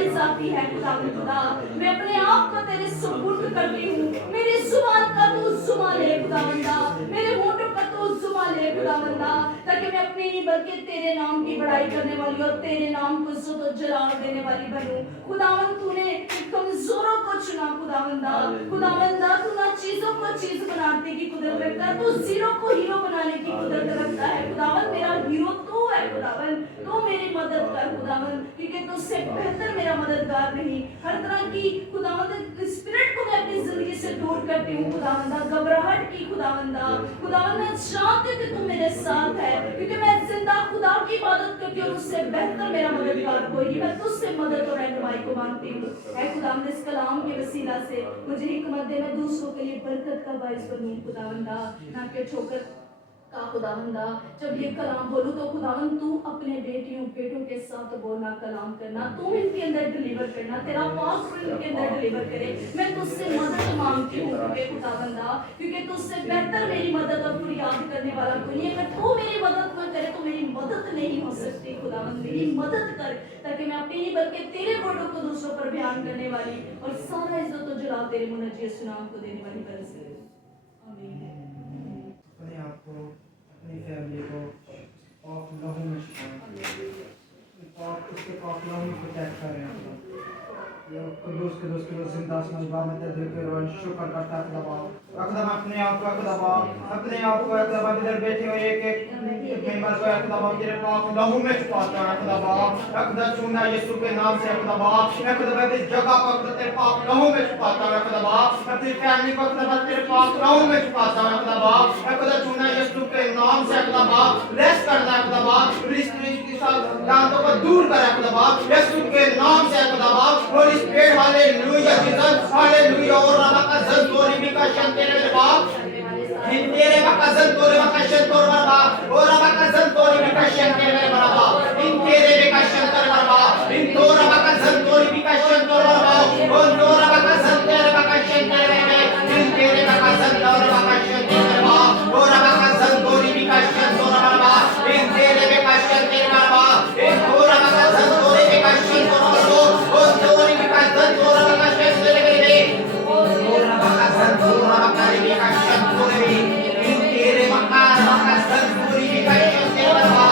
इजाफी है खुदावंद खुदा। मैं अपने आप को तेरे सुपुर्द करती हूँ। मेरी जुबान का तू जुबान ले खुदावंदा, मेरे होठों का तू जुबान ले खुदावंदा, ताकि मैं अपनी नहीं बल्कि तेरे नाम की बड़ाई करने वाली और तेरे नाम को इज्जत और जलाल देने वाली बनूं। खुदावंद तूने कमजोरों को चुना खुदावंदा, खुदावंदा तू ना चीजों को चीज बनाने की कुदरत रखता है, तू जीरो को हीरो बनाने की कुदरत रखता है खुदावंद। मेरा हीरो तू है खुदावंद, तू मेरी मदद कर खुदावंद, क्योंकि तुझसे बेहतर मेरा मददगार नहीं। हर तरह की खुदावंद स्पिरिट को मैं अपनी जिंदगी से दूर करती हूँ खुदावंदा, घबराहट की खुदावंदा। खुदावंद मैं चाहती हूँ कि तू मेरे साथ है, क्योंकि मैं जिंदा खुदा की इबादत करती हूँ, उससे बेहतर मेरा मददगार कोई नहीं। मैं तुझसे मदद और रहनुमाई को मांगती हूँ। ऐ खुदावंद इस कलाम के वसीला से मुझे हिकमत दे, मैं दूसरों के लिए बरकत का बाइस बनूं खुदावंदा, ना कि ठोकर का खुदावंदा। जब ये कलाम बोलूं तो खुदावंद तू अपने बेटियों बेटों के साथ बोलना, कलाम करना, तू इनके अंदर डिलीवर करना, तेरा पाक इनके अंदर डिलीवर करे। मैं तुझसे मदद मांगती हूँ क्योंकि खुदावंदा, क्योंकि तुझसे बेहतर मेरी मदद और फरियाद करने वाला कोई नहीं। अगर तू मेरी मदद न करे तो मेरी मदद नहीं हो सकती खुदावंद। मेरी मदद कर ताकि मैं अपनी नहीं बल्कि तेरे वर्डों को दूसरों पर बयान करने वाली और सारा इज्जत और जलाल तेरे मुनज्जी यीशु नाम को देने वाली बन सकूं। आमीन। अपने आप को, अपनी फैमिली को पाक लहू में छुपाएं, उसके पाक लहू में प्रोटेक्ट करें। ये कुदूस जिंदा समझबा में दिल के रोन शुक्र करता है खुदा। खुदा अपने आप को खुदा, अपने आप को खुदा इधर बैठे हुए एक मेंबर को खुदा तेरे पाक लहू में छुपाता है खुदा। खुदा चुना यीशु के नाम से खुदा, खुदा इस जगह पर तेरे पाक लहू में छुपाता है खुदा। अपनी फैमिली को खुदा तेरे पाक लहू में छुपाता है खुदा। खुदा चुना यीशु के नाम से खुदा ब्लेस करता है खुदा, रिस्ट्रिक्ट के साथ दांतों को दूर करा खुदा यीशु के नाम से खुदा। और स्पिरिट हालेलुया जीसस हालेलुया। और रबा का जंतोरी भी का शंतेरे मेरे बाप इन तेरे का जंतोरी का शंतोर बरबा। और रबा का जंतोरी भी का शंतेरे मेरे बरबा इन तेरे भी का शंतर बरबा इन तो रबा का जंतोरी भी का शंतोर बरबा। और तो रबा का जंतेरे का शंतर मेरे इन तेरे का जंतोर का शंतर बरबा। और रबा का जंतोरी भी का शंतोर बरबा इन तेरे भी का शंतर बरबा। इन तो रबा का जंतोरी भी का शंतर बरबा। और तोरी भी का जंतोर का शंतर मेरे और रबा का जंतोर भी का शंतर भी इन तेरे मक्का रबा का जंतोरी भी का शंतर बरबा।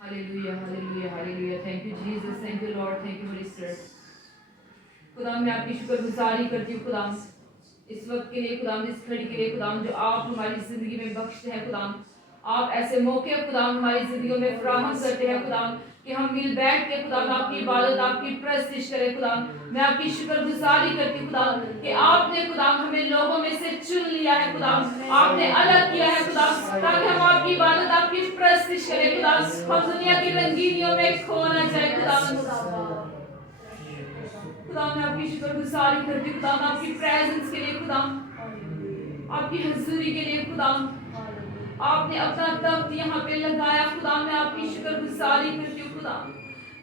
Hallelujah, hallelujah, hallelujah. Thank you, Jesus. Thank you, Lord. Thank you, Holy Spirit. खुदाम मैं आपकी शुक्रगुजारी करती हूँ खुदाम इस वक्त के लिए खुदाम इस घड़ी के लिए खुदाम जो आप हमारी जिंदगी में बख्शते हैं खुदाम आप ऐसे मौके खुदाम हमारी जिंदगियों में फराहम करते हैं खुदाम कि हम मिल बैठ के खुदाम आपकी इबादत आपकी प्रस्तिश करें खुदाम मैं आपकी शुक्रगुजारी करती हूँ खुदाम कि आपने खुदाम हमें लोगों में से चुन लिया है खुदाम आपने अलग किया है खुदाम ताकि हम आपकी इबादत आपकी प्रस्तिश करें खुदाम हम दुनिया की रंगीनियों में खो ना जाए खुदाम खुदाम मैं आपकी शुक्रगुजारी करती हूँ खुदाम आपकी प्रेजेंस के लिए खुदाम आपकी हजूरी के लिए खुदाम आपने अपना तख्त यहाँ पे लगाया खुदाम मैं आपकी शुक्रगुजारी करती हूँ खुदाम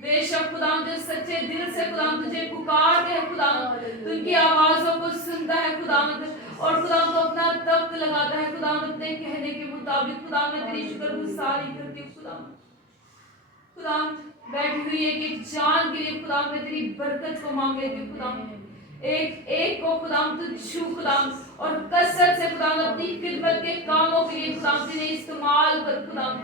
बेशक खुदाम जो सच्चे दिल से खुदाम तुझे पुकारते हैं खुदाम तू उनकी आवाजों को सुनता है खुदाम और खुदाम को अपना तख्त लगाता है खुदाम अपने कहने के मुताबिक खुदाम मैं तेरी शुक्रगुजारी करती हूँ खुदाम बैठी हुई एक जान के लिए खुदाम मैं तेरी बरकत को मांग लेती हूँ खुदाम एक को खुदाम तू छू खुदाम और कसरत से खुदाम अपनी खिदमत के कामों के लिए खुदाम जिन्हें इस्तेमाल कर खुदाम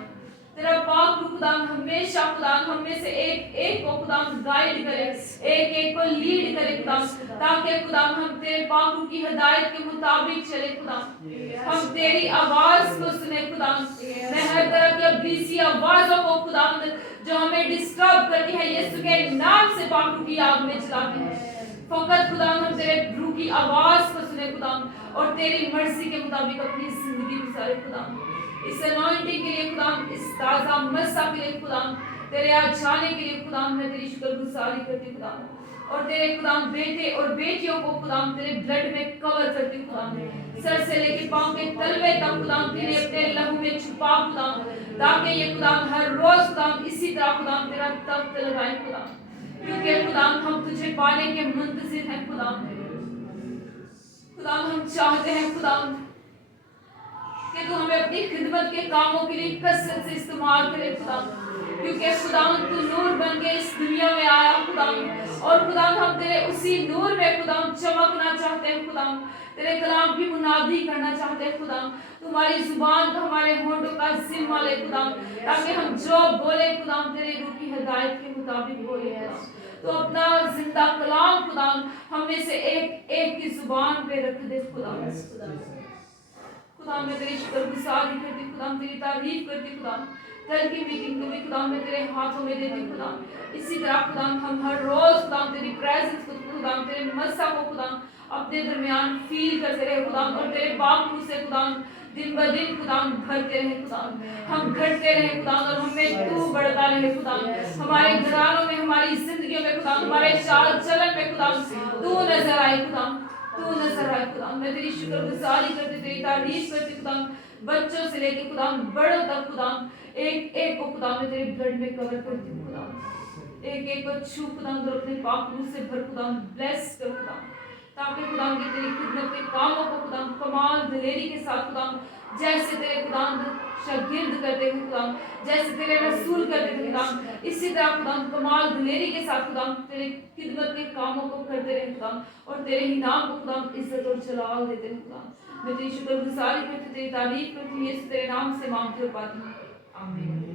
तेरा पाक रूह खुदाम हमेशा खुदाम हम में से एक को खुदाम गाइड करे एक को लीड करे खुदाम ताकि खुदाम हम तेरे पाक रूह की हिदायत के मुताबिक चले खुदाम हम तेरी आवाज को सुने खुदाम मैं हर तरह की अबलीसी आवाजों को खुदाम जो हमें डिस्टर्ब करती है यीशु के नाम से पाक रूह की आग में जलाते हैं फकत खुदाम हम तेरे रूह की आवाज को सुने खुदाम और तेरी मर्जी के मुताबिक अपनी जिंदगी गुजारे खुदाम इस अनॉइंटिंग के लिए खुदाम इस ताजा मस्सा के लिए खुदाम तेरे आज जाने के लिए खुदाम मैं तेरी शुक्रगुजारी करती हूँ खुदाम और तेरे खुदाम बेटे और बेटियों को खुदाम तेरे ब्लड में कवर करती हूँ खुदाम सर से लेके पांव के तलवे तक खुदाम तेरे अपने लहू में छुपा खुदाम ताकि ये खुदाम हर रोज खुदाम इसी तरह खुदाम तेरा तख्त लगाए खुदाम क्योंकि खुदाम हम तुझे पाने के मुंतजिर हैं खुदाम हम चाहते हैं खुदाम कि तू हमें अपनी खिदमत के कामों के लिए कसरत से इस्तेमाल करे खुदाम क्योंकि खुदाम तू नूर बन के इस दुनिया में आया खुदाम और खुदाम हम तेरे उसी नूर में खुदाम चमकना चाहते हैं खुदाम तेरे कलाम की मुनादी करना चाहते हैं खुदाम तुम्हारी जुबान को हमारे होंठों का जिम्मा ले खुदाम ताकि हम जो बोले खुदाम तेरे रूह की हिदायत के मुताबिक बोले तो अपना जिंदा कलाम खुदाम हम में से एक की जुबान पे रख दे खुदाम खुदाम मैं तेरी शुक्रगुजारी करती खुदाम तेरी तारीफ करती खुदाम कल की मीटिंग को भी खुदाम मैं तेरे हाथों में देती खुदाम इसी तरह खुदाम हम हर रोज खुदाम तेरी प्रेजेंस को खुदाम तेरे मस्सा को खुदाम अपने दरमियान फील करते रहे खुदाम और तेरे पाक रूह से खुदाम दिन ब दिन खुदाम भरते रहे खुदाम हम घटते रहे खुदाम और हमें तू बढ़ता रहे खुदाम हमारे घरानों में हमारी जिंदगियों में खुदाम हमारे चाल चलन में खुदाम तू नजर आए खुदाम तू नजर आए खुदा। मैं तेरी शुक्रगुजारी करती, तेरी तारीफ करती खुदा, बच्चों से लेके खुदा बड़ों तक खुदा, एक एक को खुदा मैं तेरे ब्लड में कवर करती हूँ खुदा, एक एक को छू खुदा और अपने पाक रूह से भर खुदा, ब्लेस कर खुदा, ताकि खुदा की तेरी खिदमत के कामों को खुदा कमाल दिलेरी के साथ खुदा, जैसे तेरे खुदा शागिर्द करते थे खुदा, जैसे तेरे रसूल करते थे खुदा, इसी तरह खुदा कमाल दिलेरी के साथ खुदा तेरे खिदमत के कामों को करते रहे खुदा, और तेरे ही नाम को खुदा इज्जत और जलाल देते हैं खुदा। मैं तेरी शुक्रगुजारी करती, तेरी तारीफ करती हूँ, यीशु तेरे नाम से मांगती और पाती हूँ, आमीन।